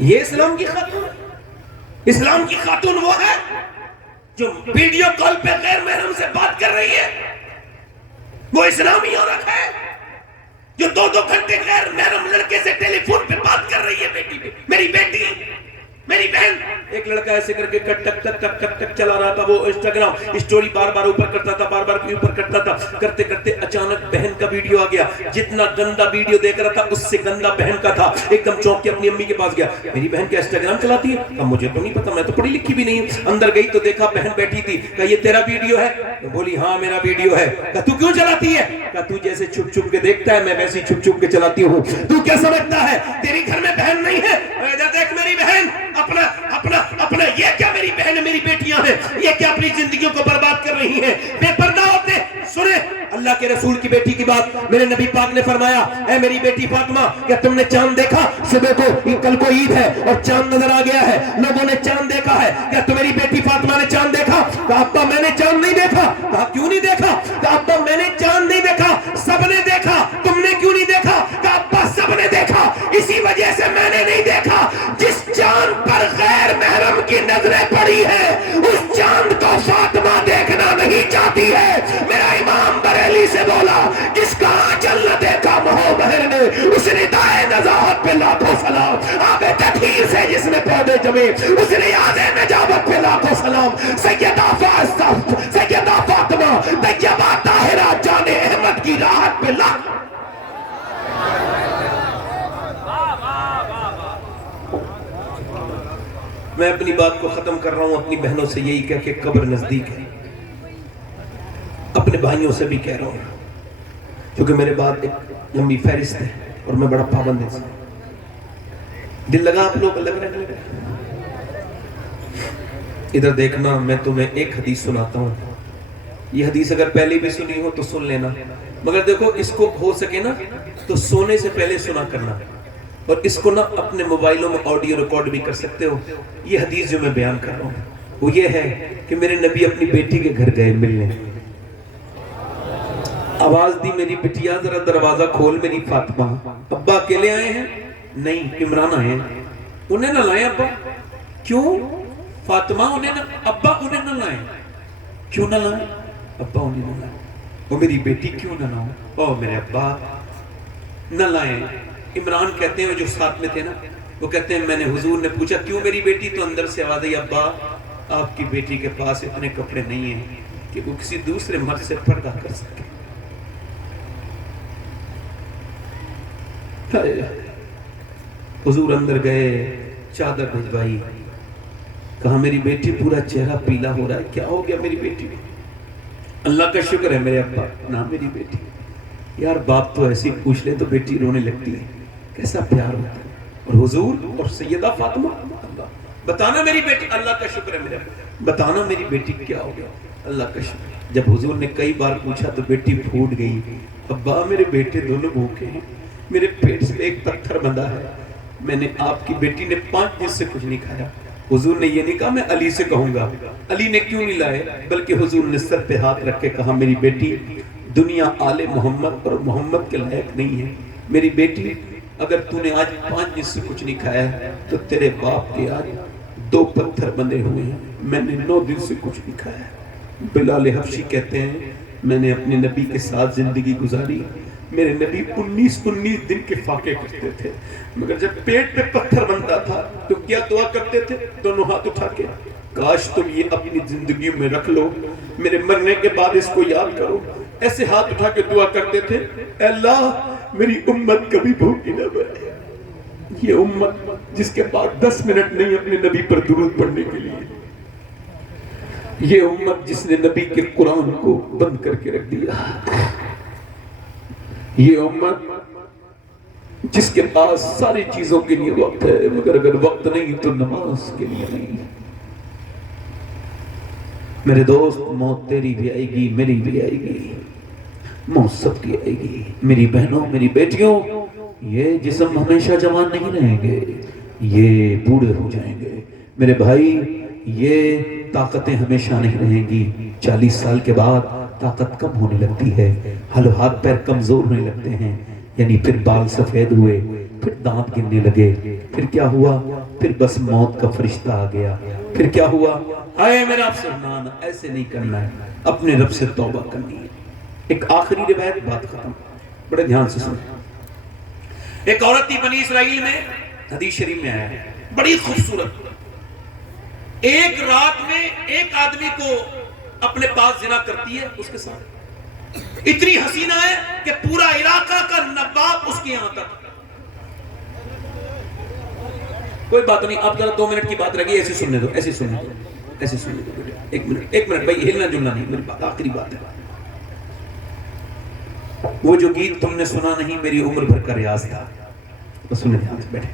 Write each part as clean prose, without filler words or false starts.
یہ اسلام کی خاتون ہے؟ اسلام کی خاتون وہ ہے جو ویڈیو کال پہ غیر محرم سے بات کر رہی ہے؟ وہ اسلامی عورت ہے جو 2-2 گھنٹے غیر محرم لڑکے سے ٹیلی فون پہ بات کر رہی ہے؟ میری بیٹی، میری بہن. ایک لڑکا ایسے کر کے ٹک ٹک ٹک ٹک ٹک ٹک چلا رہا تھا، وہ انسٹاگرام اسٹوری بار بار اوپر کرتا تھا، بار بار اوپر کرتا تھا. کرتے کرتے اچانک بہن کا ویڈیو آ گیا. جتنا گندا ویڈیو دیکھ رہا تھا اس سے گندا بہن کا تھا. ایک دم چونک کے اپنی امی کے پاس گیا. میری بہن کیا انسٹاگرام چلاتی ہے؟ کہا مجھے تو نہیں پتا، میں تو پڑھی لکھی بھی نہیں ہوں. اندر گئی تو دیکھا بہن بیٹھی تھی. کہا یہ تیرا ویڈیو ہے؟ بولی ہاں میرا ویڈیو ہے. کہا تو کیوں چلاتی ہے؟ کہا تو جیسے چھپ چھپ کے دیکھتا ہے میں ویسے ہی چھپ چھپ کے چلاتی ہوں. تو کیا سمجھتا ہے تیری گھر میں بہن نہیں ہے؟ دیکھ میری بہن اپنا اپنا اپنا یہ کیا میری بہن میری بیٹیاں ہیں، یہ کیا اپنی زندگیوں کو برباد کر رہی ہیں، بے پردہ ہوتے. سنیں اللہ کے رسول کی بیٹی کی بات. میرے نبی پاک نے فرمایا اے میری بیٹی فاطمہ کیا تم نے چاند دیکھا؟ صبح کو کل کو عید ہے اور چاند نظر آ گیا ہے، لوگوں نے چاند دیکھا ہے. کیا تمہاری بیٹی فاطمہ نے چاند دیکھا؟ کہا ابا میں نے چاند نہیں دیکھا. کہا کیوں نہیں دیکھا؟ کہا ابا میں نے چاند نہیں دیکھا، سب نے دیکھا، تم نے کیوں نہیں دیکھا؟ کہا ابا سب نے دیکھا، اسی وجہ سے میں نے نہیں دیکھا. جس چاند پر غیر محرم کی نظریں پڑی ہے اس چاند کو فاطمہ دیکھنا نہیں چاہتی ہے. میرا امام بریلی سے بولا جس کا آنچل نہ دیکھا مہو مہر نے اس نے دائے نزاہت پہ لاکھوں سلام. آب تطہیر سے جس نے پودے جمے اس نے یاد نجابت پہ لاکھوں سلام. سیدہ فاطمہ طیبہ طاہرہ جان احمد کی راحت پہ لاکھوں. میں اپنی بات کو ختم کر رہا ہوں اپنی بہنوں سے یہی کہہ کہ قبر نزدیک ہے. اپنے بھائیوں سے بھی کہہ رہا ہوں کیونکہ میرے بعد ایک لمبی فہرست ہے اور میں بڑا پابند انسان. دل لگا آپ لوگ لگ رہے ہیں؟ ادھر دیکھنا میں تمہیں ایک حدیث سناتا ہوں. یہ حدیث اگر پہلے بھی سنی ہو تو سن لینا، مگر دیکھو اس کو ہو سکے نا تو سونے سے پہلے سنا کرنا، اور اس کو نا اپنے موبائلوں میں آڈیو ریکارڈ بھی کر سکتے ہو. یہ حدیث جو میں بیان کر رہا ہوں وہ یہ ہے کہ میرے نبی اپنی بیٹی کے گھر گئے ملنے. آواز دی میری بٹیا ذرا دروازہ کھول میری فاطمہ. ابا اکیلے آئے ہیں؟ نہیں عمران آئے ہیں. انہیں نہ لائیں ابا. کیوں؟ فاطمہ انہیں نہ، ابا انہیں نہ لائیں. کیوں نہ لائیں؟ ابا انہیں نہ لائیں. وہ میری بیٹی کیوں نہ لاؤں؟ او میرے ابا نہ لائیں. عمران کہتے ہیں جو ساتھ میں تھے نا وہ کہتے ہیں میں نے حضور نے پوچھا کیوں میری بیٹی؟ تو اندر سے آواز آئی ابا آپ کی بیٹی کے پاس اتنے کپڑے نہیں ہیں کہ وہ کسی دوسرے مرد سے پردہ کر سکے. حضور اندر گئے، چادر بھجوائی، کہا میری بیٹی پورا چہرہ پیلا ہو رہا ہے، کیا ہو گیا میری بیٹی کو؟ اللہ کا شکر ہے میرے ابا نہ میری بیٹی. یار باپ تو ایسی پوچھ لے تو بیٹی رونے لگتی ہے، کیسا پیار ہوتا ہے. اور حضور اور سیدہ فاطمہ اللہ بتانا میری بیٹی. اللہ کا شکر ہے میرے ابا بتانا میری بیٹی کیا ہو گیا. اللہ کا شکر. جب حضور نے کئی بار پوچھا تو بیٹی پھوٹ گئی. ابا میرے بیٹے دونوں بھوکے ہیں، میرے پیٹ سے ایک پتھر بندھا ہے، میں نے آپ کی بیٹی نے 5 دن سے کچھ نہیں کھایا. حضور نے یہ نہیں کہا میں علی سے کہوں گا. علی نے کیوں نہیں لائے؟ بلکہ حضور نے سر پہ ہاتھ رکھ کے کہا میری بیٹی دنیا آل محمد اور محمد کے لائق نہیں ہے. میری بیٹی اگر تو نے آج 5 دن سے کچھ نہیں کھایا ہے تو تیرے باپ کے آج 2 پتھر بندھے ہوئے ہیں. میں نے 9 دن سے کچھ نہیں کھایا ہے. بلال حبشی کہتے ہیں میں نے اپنے نبی کے ساتھ زندگی گزاری. میرے نبی 19 دن کے فاقے کرتے تھے، مگر جب پیٹ پہ پتھر بنتا تھا تو کیا دعا کرتے تھے؟ دونوں ہاتھ اٹھا کے کاش تم یہ اپنی زندگی میں رکھ لو، میرے مرنے کے بعد اس کو یاد کرو. ایسے ہاتھ اٹھا کے دعا کرتے تھے اے اللہ میری امت کبھی بھوکی نہ مرے. یہ امت جس کے بعد 10 منٹ نہیں اپنے نبی پر درود پڑھنے کے لیے، یہ امت جس نے نبی کے قرآن کو بند کر کے رکھ دیا، یہ امت جس کے پاس ساری چیزوں کے لیے وقت ہے مگر اگر وقت نہیں تو نماز کے لیے نہیں. میرے دوست موت تیری بھی آئے گی، میری بھی آئے گی، موت سب کی آئے گی. میری بہنوں میری بیٹیوں یہ جسم ہمیشہ جوان نہیں رہیں گے، یہ بوڑھے ہو جائیں گے. میرے بھائی یہ طاقتیں ہمیشہ نہیں رہیں گی. 40 سال کے بعد طاقت کم ہونے لگتی ہے، ہاتھ پیر کمزور ہونے لگتے ہیں. یعنی پھر بال سفید ہوئے، پھر دانت گرنے لگے، پھر کیا ہوا؟ پھر بس موت کا فرشتہ آ گیا. پھر کیا ہوا؟ آئے میرا رب سے نانا ایسے نہیں کرنا ہے، اپنے رب سے توبہ کرنی ہے. ایک آخری روایت، بات ختم، بڑے دھیان سے سنیں. ایک عورت تھی بنی اسرائیل میں، حدیث شریف میں آیا ہے، بڑی خوبصورت. ایک رات میں ایک آدمی کو اپنے پاس زنا کرتی ہے اس کے ساتھ. اتنی حسینہ ہے کہ پورا علاقہ کا نواب اس کے یہاں تک. کوئی بات نہیں، آپ ذرا 2 منٹ کی بات رہ گئی، ایسے سننے دو، ایسے سننے دو، ایسے سننے دو. ایک منٹ بھائی، ہلنا جلنا نہیں، میری بات آخری بات ہے. وہ جو گیت تم نے سنا نہیں میری عمر بھر کا ریاض تھا، بس سننے دھیان سے بیٹھے.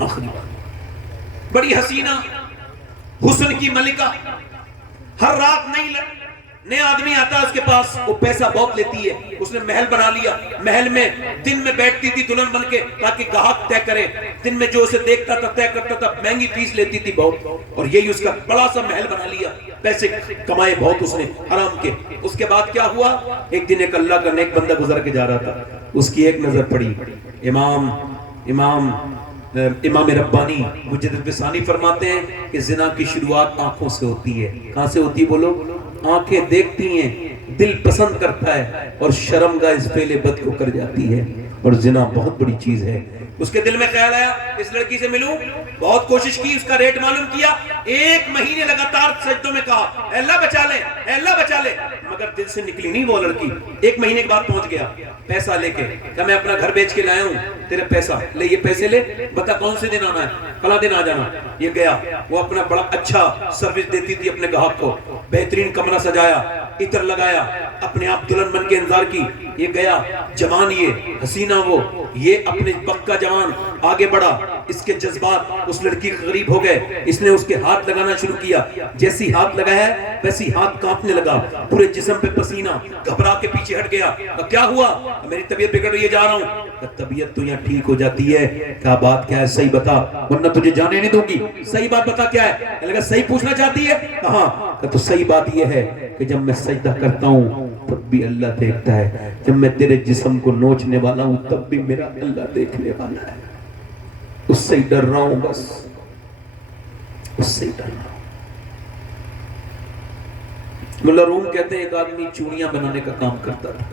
آخری بات، بڑی حسینہ، حسن کی ملکہ، ہر رات نیا آدمی آتا ہے اس کے پاس، وہ پیسہ بہت لیتی ہے. اس نے محل بنا لیا، محل میں دن میں بیٹھتی تھی دلہن بن کے تاکہ گاہک طے کرے. دن میں جو اسے دیکھتا تھا طے کرتا تھا، مہنگی فیس لیتی تھی بہت، اور یہی اس کا بڑا سا محل بنا لیا. پیسے کمائے بہت اس نے حرام کے. اس کے بعد کیا ہوا؟ ایک دن ایک اللہ کا نیک بندہ گزر کے جا رہا تھا، اس کی ایک نظر پڑی. امام ربانی مجدد ثانی فرماتے ہیں کہ زنا کی شروعات آنکھوں سے ہوتی ہے. کہاں سے ہوتی ہے بولو؟ آنکھیں دیکھتی ہیں، دل پسند کرتا ہے، اور شرمگاہ اس فعل بد کو کر جاتی ہے. اور زنا بہت بڑی چیز ہے. اس کے دل میں خیال آیا اس لڑکی سے ملوں. بہت کوشش کی، اس کا ریٹ معلوم کیا. 1 مہینے لگاتار سجدوں میں کہا اے اللہ بچا لے، اے اللہ بچا لے، مگر دل سے نکلی نہیں وہ لڑکی. 1 مہینے کے بعد پہنچ گیا پیسہ لے کے، کہ میں اپنا گھر بیچ کے لایا ہوں، تیرے پیسہ لے، یہ پیسے لے، بتا کون سے دن آنا ہے، فلاں دن آ جانا. یہ گیا، وہ اپنا بڑا اچھا سروس دیتی تھی اپنے گاہک کو، بہترین کمرہ سجایا، عطر لگایا، اپنے آپ دلہن بن کے انتظار کی. یہ گیا، جوان یہ حسینہ وہ، یہ اپنے پکا جوان آگے بڑھا. اس کے جذبات اس لڑکی کے قریب ہو گئے. اس نے اس کے ہاتھ لگانا شروع کیا. جیسی ہاتھ لگایا ہے ویسی ہاتھ کانپنے لگا، پورے جسم پہ پسینہ، گھبرا کے پیچھے ہٹ گیا. کیا ہوا؟ میری طبیعت بگڑ رہی ہے، جا رہا ہوں. طبیعت تو یہاں ٹھیک ہو جاتی ہے، کیا بات کیا ہے صحیح بتا ورنہ تجھے جانے نہیں دوں گی. صحیح بات بتا کیا ہے؟ لگا صحیح پوچھنا چاہتی ہے. کہاں؟ تو صحیح بات یہ ہے کہ جب میں سجدہ کرتا ہوں تب بھی اللہ دیکھتا ہے، جب میں تیرے جسم کو نوچنے والا ہوں تب بھی میرا اللہ دیکھنے والا ہے. اس سے ہی ڈر رہا ہوں، بس اس سے ہی ڈر رہا ہوں. ملا روم کہتے ہیں ایک آدمی چوڑیاں بنانے کا کام کرتا تھا،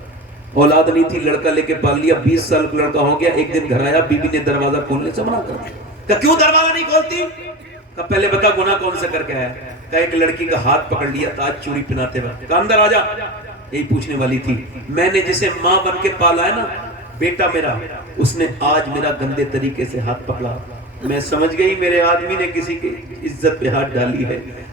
اولاد نہیں تھی، لڑکا لے کے پال لیا. 20 سال کا لڑکا ہو گیا. ایک دن گھر آیا، بیوی نے دروازہ کھولنے سے منع کر دیا. کہ کیوں دروازہ نہیں کھولتی؟ کہ پہلے بتا گناہ کون سے کر کے آیا؟ کہ ایک لڑکی کا ہاتھ پکڑ لیا تھا چوڑی پہناتے وقت. کہ اندر آ جا. یہی پوچھنے والی تھی. میں نے جسے ماں بن کے پالا ہے نا، بیٹا میرا، اس نے آج میرا گندے طریقے سے ہاتھ پکڑا. میں سمجھ گئی میرے آدمی نے کسی کی عزت پہ ہاتھ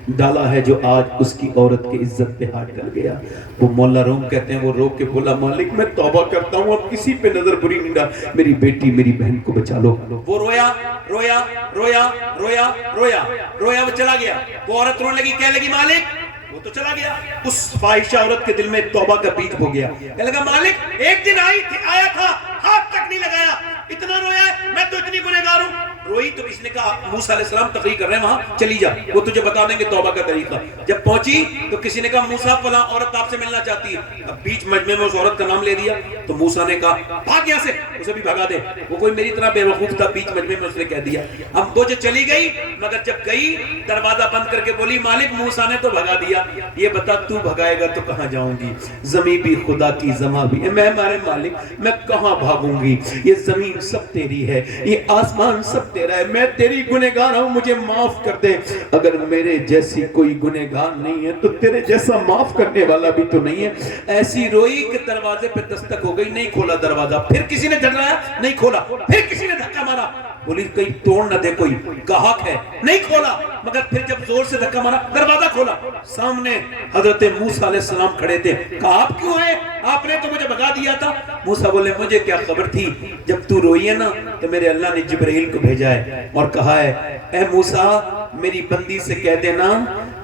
ڈالا ہے جو آج اس کی عورت کی عزت پہ ہاتھ ڈال گیا. وہ مولا روم کہتے ہیں وہ رو کے بولا مالک میں توبہ کرتا ہوں، اب کسی پہ نظر بری نہیں ڈال، میری بیٹی میری بہن کو بچا لو. وہ رویا رویا رویا رویا رویا رویا، وہ چلا گیا. وہ عورت رونے لگی، کہنے لگی مالک، وہ تو چلا گیا. اس فاحشہ عورت کے دل میں توبہ کا بیج بو گیا. کہنے لگا مالک ایک دن آیا تھا، ہاتھ تک نہیں لگایا، اتنا رویا ہے، میں تو اتنی گنہگار ہوں. روئی تو اس نے کہا موسیٰ علیہ السلام تقریر کر رہے ہیں وہاں، چلی جا، وہ تجھے بتا دیں گے توبہ کا طریقہ. جب پہنچی تو کسی نے کہا موسیٰ فلاں عورت آپ سے ملنا چاہتی ہے. اب بیچ مجمع میں اس عورت کا نام لے دیا تو موسیٰ نے کہا بھاگ یہاں سے، اسے بھی بھگا دے. وہ کوئی میری طرح بے وقوف تھا، بیچ مجمع میں اس نے کہہ دیا. اب وہ جو چلی گئی، مگر جب گئی دروازہ بند کر کے بولی مالک موسیٰ نے تو بھگا دیا، یہ بتا تو بھگائے گا تو کہاں جاؤں گی؟ زمین بھی خدا کی، زماں بھی، میں ہمارے مالک میں کہاں بھاگوں گی؟ یہ زمین سب تیری ہے، یہ آسمان سب تیرا ہے، میں تیری گنہگار ہوں، مجھے معاف کر دے. اگر میرے جیسی کوئی گنہگار نہیں ہے تو تیرے جیسا معاف کرنے والا بھی تو نہیں ہے. ایسی روئی کہ دروازے پہ دستک ہو گئی، نہیں کھولا دروازہ. پھر کسی نے جھڑایا، نہیں کھولا. پھر کسی نے دھکا مارا، بولی کہیں توڑ نہ دے کوئی، گاہک ہے، نہیں کھولا. مگر پھر جب زور سے دھکا مارا، دروازہ کھولا. سامنے حضرت موسیٰ علیہ السلام کھڑے تھے. کہا آپ کیوں ہیں؟ آپ نے تو مجھے بھگا دیا تھا. موسیٰ بولے مجھے کیا خبر تھی، جب تو روئی ہے نا تو میرے اللہ نے جبرائیل کو بھیجا ہے اور کہا ہے اے موسیٰ میری بندی سے کہہ دینا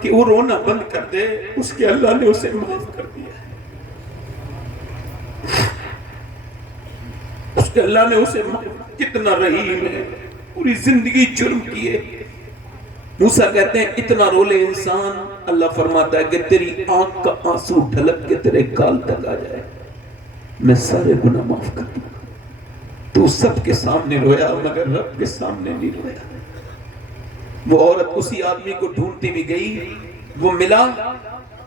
کہ وہ رونا بند کر دے، اس کے اللہ نے اسے معاف کر دیا ہے. اس کے اللہ نے اسے کتنا رحیم ہے، پوری زندگی جرم کیے. موسیٰ کہتے ہیں اتنا رولے انسان، اللہ فرماتا ہے کہ تیری آنکھ کا آنسو ڈھلک کے تیرے گال تک آ جائے میں سارے گناہ معاف کر دوں. تو سب کے سامنے رویا مگر رب کے سامنے نہیں رویا. وہ عورت اسی آدمی کو ڈھونڈتی بھی گئی, وہ ملا,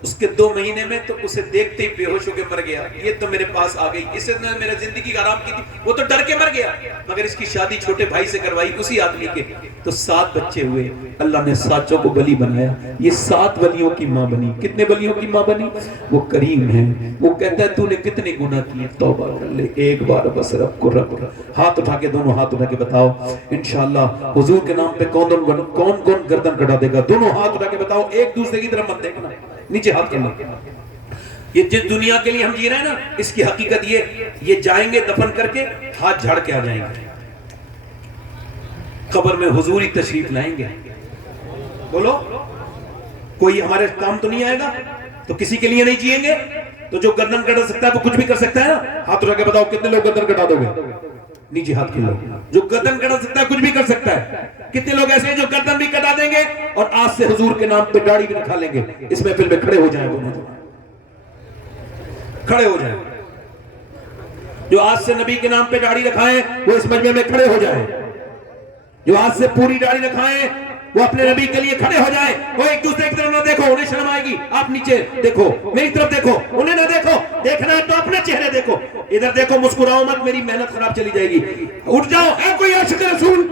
اس کے 2 مہینے میں تو اسے دیکھتے ہی بے ہوش ہو کے مر گیا. یہ تو میرے پاس آ گئی, اس نے میرے زندگی آرام کی تھی, وہ تو ڈر کے مر گیا. مگر اس کی شادی چھوٹے بھائی سے کروائی اسی آدمی کے, تو 7 بچے ہوئے. اللہ نے 7 کو ولی بنایا. یہ 7 ولیوں کی ماں بنی. کتنے ولیوں کی ماں بنی؟ وہ کریم ہے. وہ کہتا ہے تو نے کتنے گناہ کیے, توبہ کر لے ایک بار بس, رب کو رب. ہاتھ اٹھا کے, دونوں ہاتھ اٹھا کے بتاؤ انشاءاللہ حضور کے نام پہ کون کون گردن کٹا دے گا؟ دونوں ہاتھ اٹھا کے بتاؤ, ایک دوسرے کی طرف مت دیکھنا, نیچے ہاتھ کرنا. یہ جس دنیا کے لیے ہم جی رہے ہیں نا, اس کی حقیقت یہ جائیں گے دفن کر کے, ہاتھ جھاڑ کے آ جائیں گے, قبر میں حضور ہی تشریف لائیں گے. بولو, کوئی ہمارے کام تو نہیں آئے گا, تو کسی کے لیے نہیں جیئیں گے. تو جو گردن کٹا سکتا ہے وہ کچھ بھی کر سکتا ہے نا. ہاتھ اٹھا کے بتاؤ کتنے لوگ گردن کٹا دو گے؟ نیچے ہاتھ کر لو. جو گردن کٹا سکتا ہے کچھ بھی کر سکتا ہے. کتنے لوگ ایسے ہیں جو گردن بھی کٹا دیں گے اور آج سے حضور کے نام پہ داڑھی بھی رکھا لیں گے؟ اس محفل میں کھڑے ہو جائیں گے, کھڑے ہو جائیں. جو آج سے نبی کے نام پہ داڑھی رکھائیں وہ اس مجمع میں کھڑے ہو جائیں. جو آج سے پوری داڑھی رکھائیں وہ اپنے نبی کے لیے کھڑے ہو جائیں. وہ ایک دوسرے کی طرف نہ دیکھو, انہیں شرم آئے گی. آپ نیچے دیکھو, میری طرف دیکھو, انہیں نہ دیکھو. دیکھنا ہے تو اپنے چہرے دیکھو. ادھر دیکھو, مسکراؤ مت, میری محنت خراب چلی جائے گی. اٹھ جاؤ. ہے کوئی عاشق رسول؟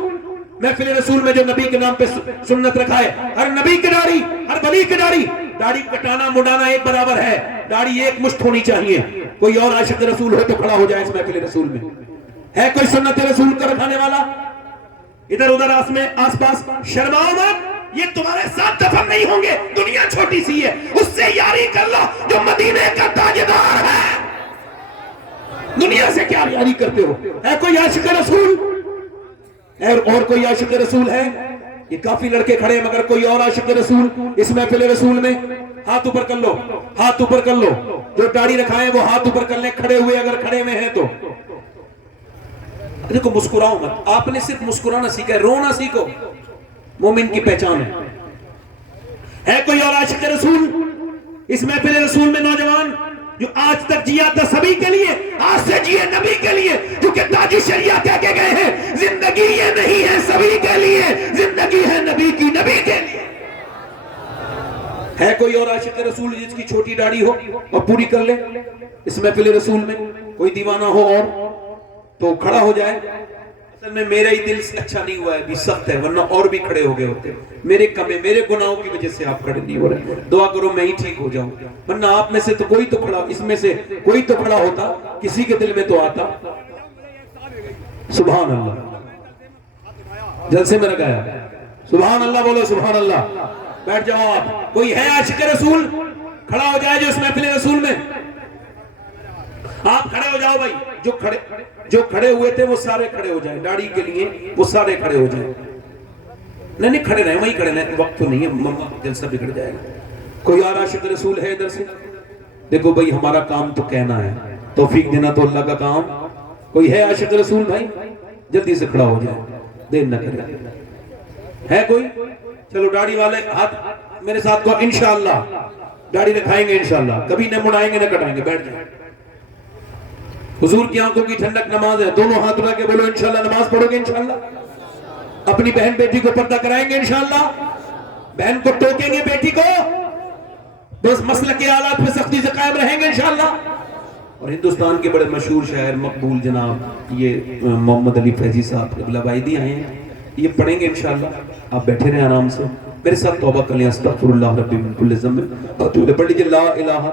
محفل رسول میں جو نبی کے نام پہ سنت رکھا ہے, ہر نبی کی داڑھی, ہر ولی کی داڑھی, داڑھی کٹانا مڈانا ایک برابر ہے. داڑھی ایک مشت ہونی چاہیے. کوئی اور عاشق رسول ہو تو کھڑا ہو جائے اس محفل رسول میں. ہے کوئی سنت رسول کا رکھانے والا؟ ادھر ادھر آس پاس شرماؤ مت. یہ تمہارے ساتھ دفن نہیں ہوں گے. دنیا چھوٹی سی ہے, اس سے یاری کر لو جو مدینے کا تاجدار ہے. دنیا سے کیا یاری کرتے ہو؟ ہے کوئی عاشق رسول؟ اور کوئی عاشق رسول ہے؟ یہ کافی لڑکے کھڑے ہیں مگر کوئی اور عاشق رسول اس محفل رسول میں؟ ہاتھ اوپر کر لو, ہاتھ اوپر کر لو. جو داڑھی رکھائے وہ ہاتھ اوپر کر لیں, کھڑے ہوئے اگر کھڑے میں ہیں تو. دیکھو, مسکراؤ مت. آپ نے صرف مسکرانا سیکھا ہے, رونا سیکھو. مومن کی پہچان ہے کوئی اور عاشق رسول اس محفل رسول میں؟ نوجوان جو آج تک جیا تھا سبھی کے لیے, آج سے جیے نبی کے لیے, کیونکہ تاج شریعہ کہہ کے گئے ہیں زندگی یہ نہیں ہے سبھی کے لیے, زندگی ہے نبی کی, نبی کے لیے. ہے کوئی اور عاشق رسول جس کی چھوٹی داڑھی ہو اور پوری کر لے اس محفل رسول میں؟ کوئی دیوانہ ہو اور تو کھڑا ہو جائے. اصل میں میرا ہی دل اچھا نہیں ہوا ہے, بھی سخت ہے, ورنہ اور بھی کھڑے ہو گئے ہوتے. میرے کمے, میرے گناہوں کی وجہ سے آپ کھڑے نہیں ہو رہے. دعا کرو میں ہی ٹھیک ہو جاؤں, ورنہ آپ میں سے تو کوئی تو کھڑا, اس میں سے کوئی تو کھڑا ہوتا, کسی کے دل میں تو آتا. سبحان اللہ. جلسے میں لگایا, سبحان اللہ بولو, سبحان اللہ. بیٹھ جاؤ آپ. کوئی ہے عاشق رسول کھڑا ہو جائے جو اس محفل رسول میں؟ آپ کھڑے ہو جاؤ بھائی. جو کھڑے ہوئے تھے وہ سارے کھڑے ہو جائیں داڑھی کے لیے, وہ سارے کھڑے ہو جائیں. نہیں کھڑے رہیں, وہیں کھڑے رہیں, وقت تو نہیں ہے, جلسہ بگڑ جائے گا. کوئی اور عاشق رسول ہے ادھر سے؟ دیکھو بھائی, ہمارا کام تو کہنا ہے, توفیق دینا تو اللہ کا کام. کوئی ہے عاشق رسول بھائی؟ جلدی سے کھڑا ہو جائے, دیر نہ کرے. ہے کوئی؟ چلو داڑھی والے ہاتھ میرے ساتھ کو. انشاءاللہ داڑھی رکھائیں گے, انشاءاللہ کبھی نہ مڑائیں گے نہ کٹائیں گے. بیٹھ جائیں. حضور کی آنکھوں کی ٹھنڈک نماز ہے. دونوں ہاتھ اٹھا کے بولو انشاءاللہ نماز پڑھو گے انشاءاللہ. اپنی بہن بیٹی کو پردہ کرائیں گے انشاءاللہ. بہن کو ٹوکیں گے بیٹی کو, بس مسلک کے حالات میں سختی سے قائم رہیں گے انشاءاللہ. اور ہندوستان کے بڑے مشہور شاعر مقبول جناب یہ محمد علی فیضی صاحب قبلہ وائدی آئے ہیں, یہ پڑھیں گے انشاءاللہ. آپ بیٹھے رہیں آرام سے, میرے ساتھ توبہ کر لیں. استغفر اللہ ربی من کل ذنب. پڑھ لیجیے لا الہ